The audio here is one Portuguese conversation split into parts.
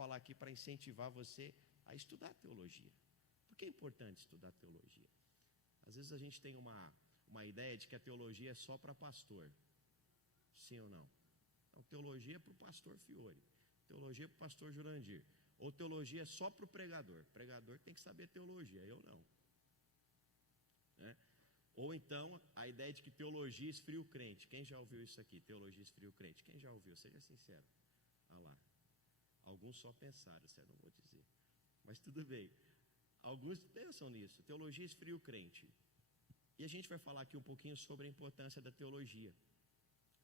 falar aqui para incentivar você a estudar teologia. Por que é importante estudar teologia? Às vezes a gente tem uma ideia de que a teologia é só para pastor. Sim ou não? Então, teologia é para o pastor Fiore, teologia é para o pastor Jurandir, ou teologia é só para o pregador. O pregador tem que saber teologia, eu não. Né? Ou então, a ideia de que teologia esfria o crente. Quem já ouviu isso aqui? Teologia esfria o crente. Quem já ouviu? Seja sincero. Ah lá. Alguns só pensaram, eu não vou dizer. Mas tudo bem. Alguns pensam nisso. Teologia esfria o crente. E a gente vai falar aqui um pouquinho sobre a importância da teologia.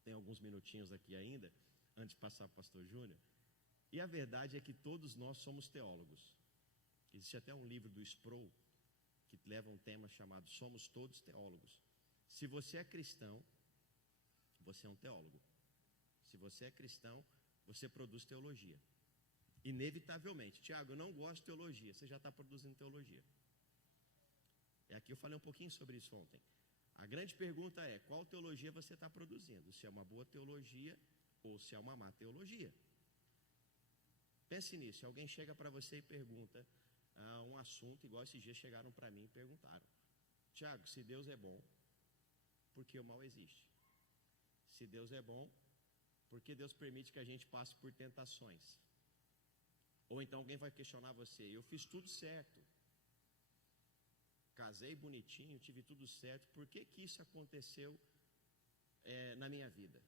Tem alguns minutinhos aqui ainda, antes de passar para o pastor Júnior. E a verdade é que todos nós somos teólogos. Existe até um livro do Sproul, que leva um tema chamado Somos Todos Teólogos. Se você é cristão, você é um teólogo. Se você é cristão, você produz teologia. Inevitavelmente. Tiago, eu não gosto de teologia. Você já está produzindo teologia. Aqui eu falei um pouquinho sobre isso ontem. A grande pergunta é, qual teologia você está produzindo? Se é uma boa teologia ou se é uma má teologia. Pense nisso. Se alguém chega para você e pergunta um assunto, igual esses dias chegaram para mim e perguntaram: Tiago, se Deus é bom, por que o mal existe? Se Deus é bom, por que Deus permite que a gente passe por tentações? Ou então alguém vai questionar você: eu fiz tudo certo, casei bonitinho, tive tudo certo, por que isso aconteceu na minha vida?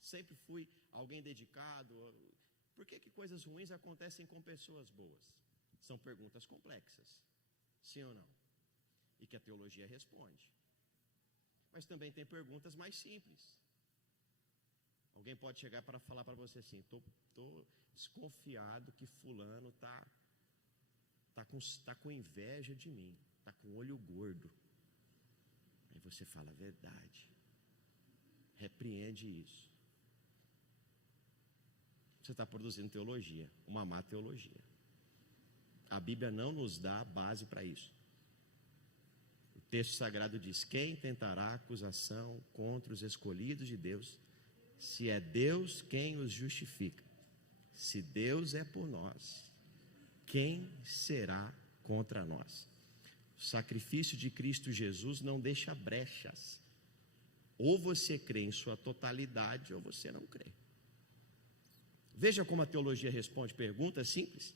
Sempre fui alguém dedicado, por que coisas ruins acontecem com pessoas boas? São perguntas complexas, sim ou não? E que a teologia responde. Mas também tem perguntas mais simples. Alguém pode chegar para falar para você assim: estou desconfiado que fulano tá com inveja de mim, está com olho gordo. Aí você fala a verdade, repreende isso. Você está produzindo teologia, uma má teologia. A Bíblia não nos dá base para isso. O texto sagrado diz: quem tentará acusação contra os escolhidos de Deus, se é Deus quem os justifica? Se Deus é por nós, quem será contra nós? O sacrifício de Cristo Jesus não deixa brechas. Ou você crê em sua totalidade, ou você não crê. Veja como a teologia responde perguntas simples.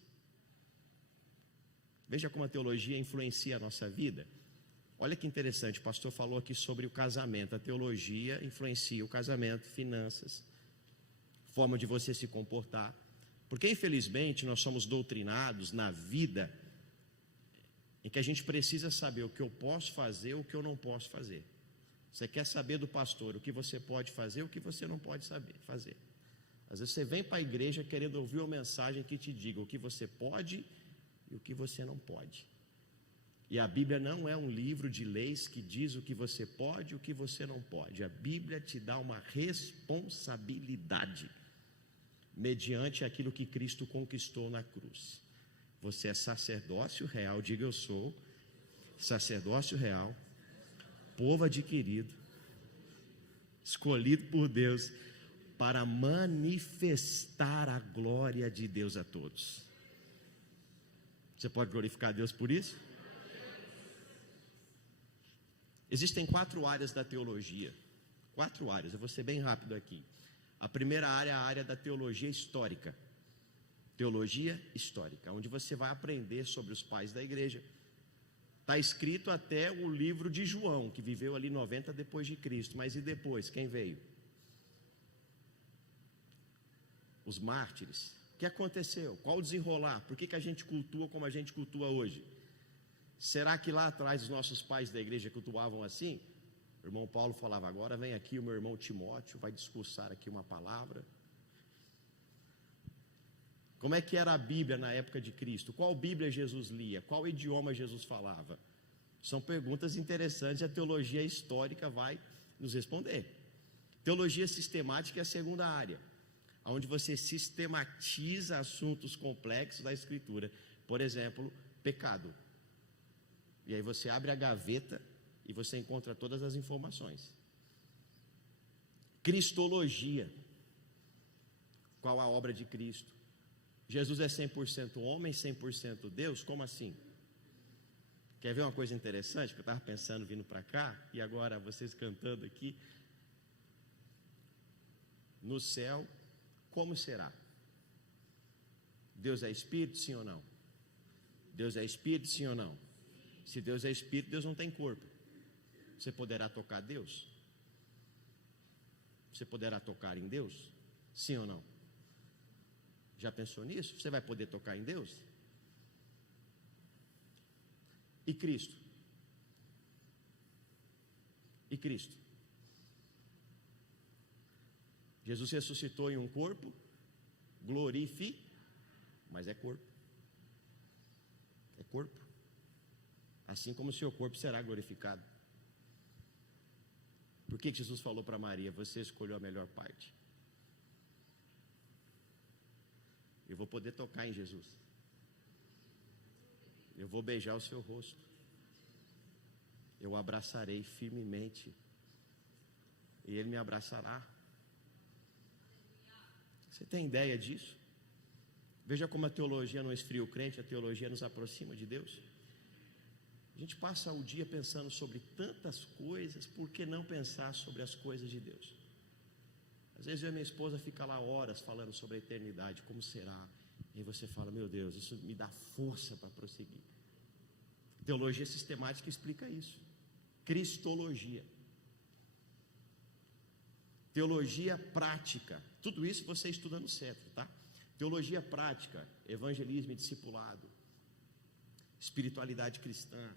Veja como a teologia influencia a nossa vida. Olha que interessante, o pastor falou aqui sobre o casamento. A teologia influencia o casamento, finanças, forma de você se comportar. Porque infelizmente nós somos doutrinados na vida em que a gente precisa saber o que eu posso fazer, o que eu não posso fazer. Você quer saber do pastor o que você pode fazer, o que você não pode fazer. Às vezes você vem para a igreja querendo ouvir uma mensagem que te diga o que você pode e o que você não pode. E a Bíblia não é um livro de leis que diz o que você pode e o que você não pode. A Bíblia te dá uma responsabilidade mediante aquilo que Cristo conquistou na cruz. Você é sacerdócio real, diga eu sou sacerdócio real, povo adquirido, escolhido por Deus para manifestar a glória de Deus a todos. Você pode glorificar a Deus por isso? Existem 4 áreas da teologia. 4 áreas, eu vou ser bem rápido aqui. A primeira área é a área da teologia histórica. Teologia histórica, onde você vai aprender sobre os pais da igreja. Está escrito até o livro de João, que viveu ali 90 depois de Cristo. Mas e depois? Quem veio? Os mártires. O que aconteceu? Qual o desenrolar? Por que a gente cultua como a gente cultua hoje? Será que lá atrás os nossos pais da igreja cultuavam assim? O irmão Paulo falava: agora vem aqui o meu irmão Timóteo, vai discursar aqui uma palavra. Como é que era a Bíblia na época de Cristo? Qual Bíblia Jesus lia? Qual idioma Jesus falava? São perguntas interessantes e a teologia histórica vai nos responder. Teologia sistemática é a segunda área, onde você sistematiza assuntos complexos da Escritura. Por exemplo, pecado. E aí você abre a gaveta e você encontra todas as informações. Cristologia. Qual a obra de Cristo? Jesus é 100% homem, 100% Deus? Como assim? Quer ver uma coisa interessante que eu estava pensando vindo para cá, e agora vocês cantando aqui? No céu, como será? Deus é espírito, sim ou não? Deus é espírito, sim ou não? Se Deus é espírito, Deus não tem corpo. Você poderá tocar Deus? Você poderá tocar em Deus? Sim ou não? Já pensou nisso? Você vai poder tocar em Deus? E Cristo? E Cristo? Jesus ressuscitou em um corpo, mas é corpo. É corpo. Assim como o seu corpo será glorificado. Por que Jesus falou para Maria: você escolheu a melhor parte? Eu vou poder tocar em Jesus. Eu vou beijar o seu rosto. Eu o abraçarei firmemente. E ele me abraçará. Você tem ideia disso? Veja como a teologia não esfria o crente, a teologia nos aproxima de Deus. A gente passa o dia pensando sobre tantas coisas, por que não pensar sobre as coisas de Deus? Às vezes eu e minha esposa fica lá horas falando sobre a eternidade, como será? E você fala: meu Deus, isso me dá força para prosseguir. Teologia sistemática explica isso. Cristologia. Teologia prática. Tudo isso você estuda no CETRO, tá? Teologia prática, evangelismo e discipulado, espiritualidade cristã,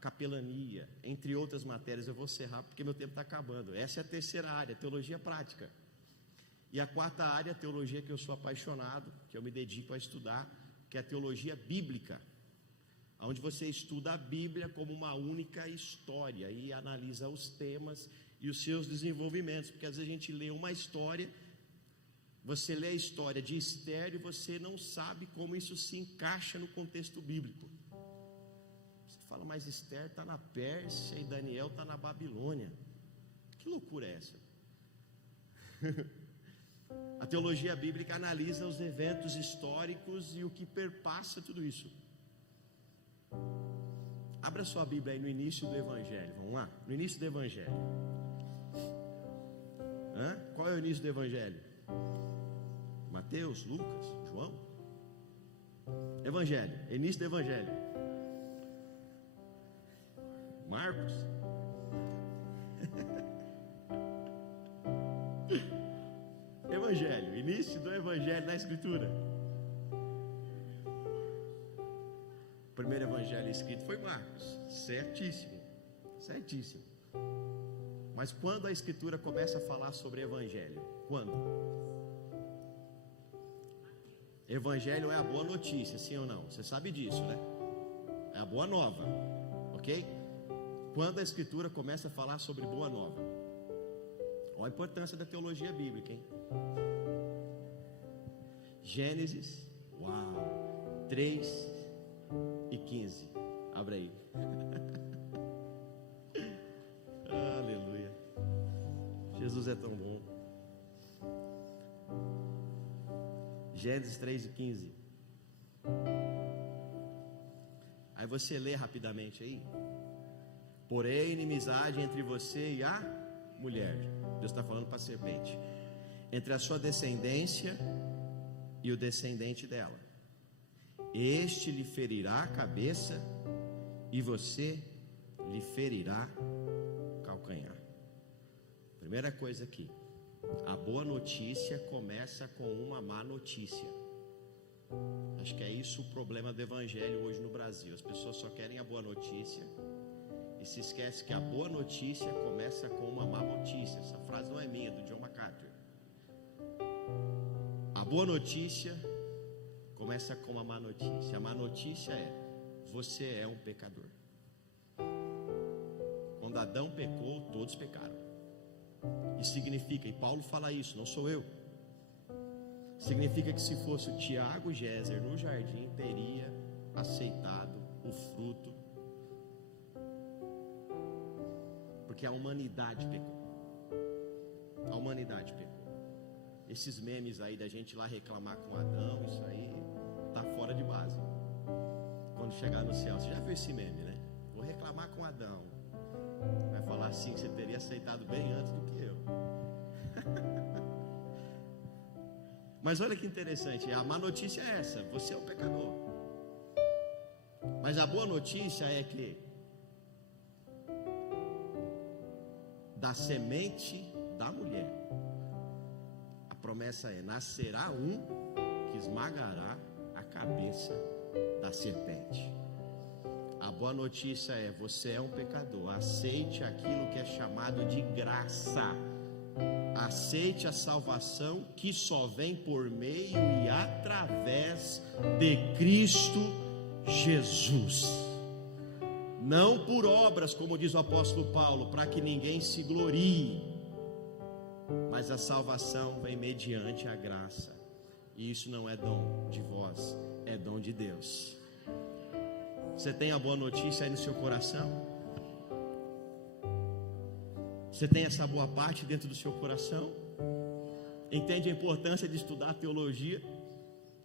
capelania, entre outras matérias. Eu vou encerrar porque meu tempo está acabando. Essa é a terceira área, teologia prática. E a quarta área, teologia que eu sou apaixonado, que eu me dedico a estudar, que é a teologia bíblica, onde você estuda a Bíblia como uma única história e analisa os temas e os seus desenvolvimentos, porque às vezes a gente lê uma história, você lê a história de Esther e você não sabe como isso se encaixa no contexto bíblico. Você fala: mas Esther está na Pérsia e Daniel está na Babilônia. Que loucura é essa? A teologia bíblica analisa os eventos históricos e o que perpassa tudo isso. Abra sua Bíblia aí no início do Evangelho. Vamos lá? No início do Evangelho. Qual é o início do Evangelho? Mateus, Lucas, João? Evangelho, início do Evangelho. Marcos? Evangelho, início do Evangelho na Escritura. O primeiro Evangelho escrito foi Marcos. Certíssimo, certíssimo. Mas quando a Escritura começa a falar sobre Evangelho? Quando? Evangelho é a boa notícia, sim ou não? Você sabe disso, né? É a boa nova, ok? Quando a Escritura começa a falar sobre boa nova? Olha a importância da teologia bíblica, hein? Gênesis, uau, 3:15. Abra aí. Aleluia. Jesus é tão bom. Gênesis 3:15. Aí você lê rapidamente aí. Porém, inimizade entre você e a mulher. Deus está falando para a serpente. Entre a sua descendência e o descendente dela. Este lhe ferirá a cabeça e você lhe ferirá o calcanhar. Primeira coisa aqui. A boa notícia começa com uma má notícia. Acho que é isso o problema do Evangelho hoje no Brasil. As pessoas só querem a boa notícia e se esquece que a boa notícia começa com uma má notícia. Essa frase não é minha, é do John MacArthur. A boa notícia começa com uma má notícia. A má notícia é: você é um pecador. Quando Adão pecou, todos pecaram. E significa, e Paulo fala isso, não sou eu. Significa que se fosse o Tiago Géser no jardim, teria aceitado o fruto. Porque a humanidade pecou. A humanidade pecou. Esses memes aí da gente lá reclamar com Adão, isso aí tá fora de base. Quando chegar no céu, você já viu esse meme, né? Vou reclamar com Adão. Vai falar assim que você teria aceitado bem antes do que eu. Mas olha que interessante, a má notícia é essa: você é um pecador. Mas a boa notícia é que da semente da mulher, a promessa é: nascerá um que esmagará a cabeça da serpente. A boa notícia é: você é um pecador. Aceite aquilo que é chamado de graça. Aceite a salvação que só vem por meio e através de Cristo Jesus. Não por obras, como diz o apóstolo Paulo, para que ninguém se glorie, mas a salvação vem mediante a graça. E isso não é dom de vós, é dom de Deus. Você tem a boa notícia aí no seu coração? Você tem essa boa parte dentro do seu coração? Entende a importância de estudar teologia?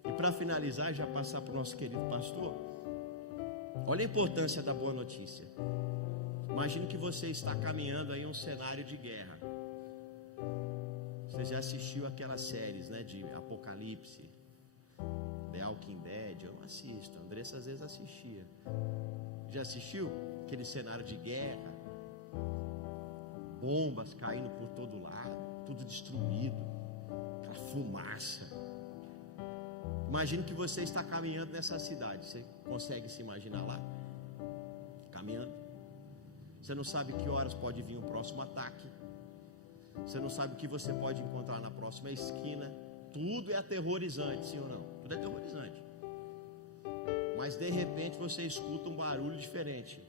E para finalizar, já passar para o nosso querido pastor. Olha a importância da boa notícia. Imagine que você está caminhando aí em um cenário de guerra. Você já assistiu aquelas séries, né, de Apocalipse, The Walking Dead? Eu não assisto, a Andressa às vezes assistia. Já assistiu aquele cenário de guerra? Bombas caindo por todo lado, tudo destruído, aquela fumaça. Imagine que você está caminhando nessa cidade. Você consegue se imaginar lá? Caminhando. Você não sabe que horas pode vir o próximo ataque. Você não sabe o que você pode encontrar na próxima esquina. Tudo é aterrorizante, sim ou não? Tudo é aterrorizante. Mas de repente você escuta um barulho diferente.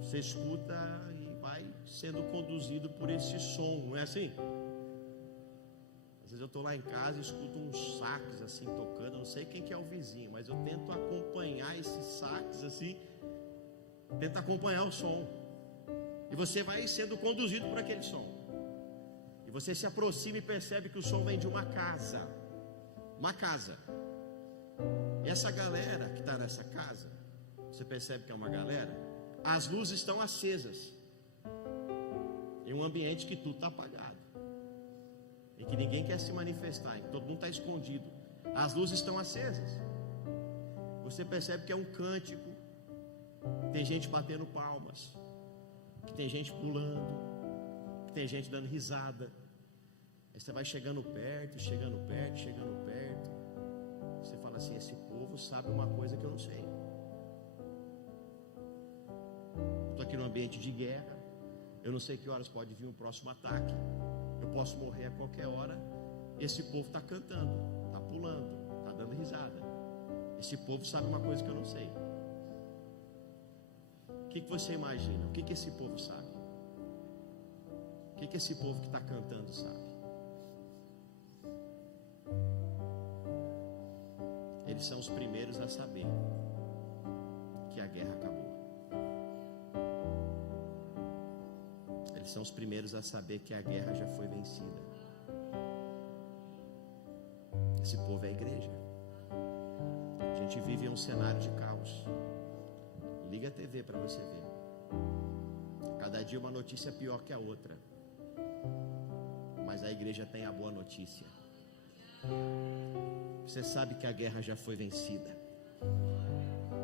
Você escuta e vai sendo conduzido por esse som, não é assim? Às vezes eu estou lá em casa e escuto uns saques assim tocando. Eu não sei quem que é o vizinho, mas eu tento acompanhar esses saques assim. Tento acompanhar o som. E você vai sendo conduzido por aquele som. E você se aproxima e percebe que o som vem de uma casa. Uma casa. E essa galera que está nessa casa, você percebe que é uma galera? As luzes estão acesas. Em um ambiente que tudo está apagado. Em que ninguém quer se manifestar. Em que todo mundo está escondido. As luzes estão acesas. Você percebe que é um cântico. Que tem gente batendo palmas. Que tem gente pulando. Que tem gente dando risada. Aí você vai chegando perto, chegando perto, chegando perto. Você fala assim: esse povo sabe uma coisa que eu não sei. Estou aqui num ambiente de guerra. Eu não sei que horas pode vir um próximo ataque. Eu posso morrer a qualquer hora. Esse povo está cantando, está pulando, está dando risada. Esse povo sabe uma coisa que eu não sei. O que você imagina? O que esse povo sabe? O que esse povo que está cantando sabe? Eles são os primeiros a saber que a guerra acabou. Eles são os primeiros a saber que a guerra já foi vencida. Esse povo é a igreja. A gente vive em um cenário de caos. Liga a TV para você ver. Cada dia uma notícia pior que a outra. Mas a igreja tem a boa notícia. Você sabe que a guerra já foi vencida.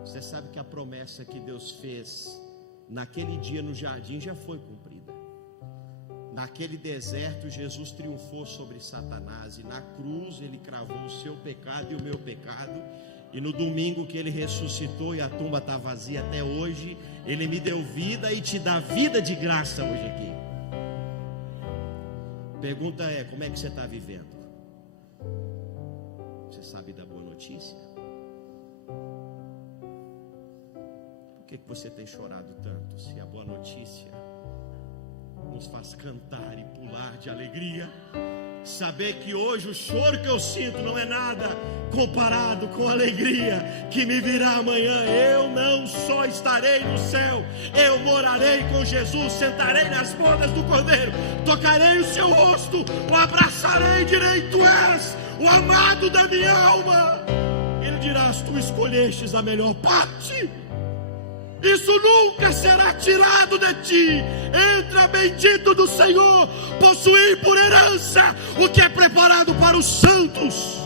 Você sabe que a promessa que Deus fez naquele dia no jardim já foi cumprida. Naquele deserto Jesus triunfou sobre Satanás. E na cruz ele cravou o seu pecado e o meu pecado. E no domingo que ele ressuscitou e a tumba está vazia até hoje, ele me deu vida e te dá vida de graça hoje aqui. Pergunta é: como é que você está vivendo? Você sabe da boa notícia? Por que você tem chorado tanto se a boa notícia nos faz cantar e pular de alegria? Saber que hoje o choro que eu sinto não é nada comparado com a alegria que me virá amanhã. Eu não só estarei no céu, eu morarei com Jesus, sentarei nas bodas do Cordeiro, tocarei o seu rosto, o abraçarei, direi: tu és o amado da minha alma. Ele dirá: tu escolhestes a melhor parte. Isso nunca será tirado de ti. Entra, bendito do Senhor, possuir por herança o que é preparado para os santos.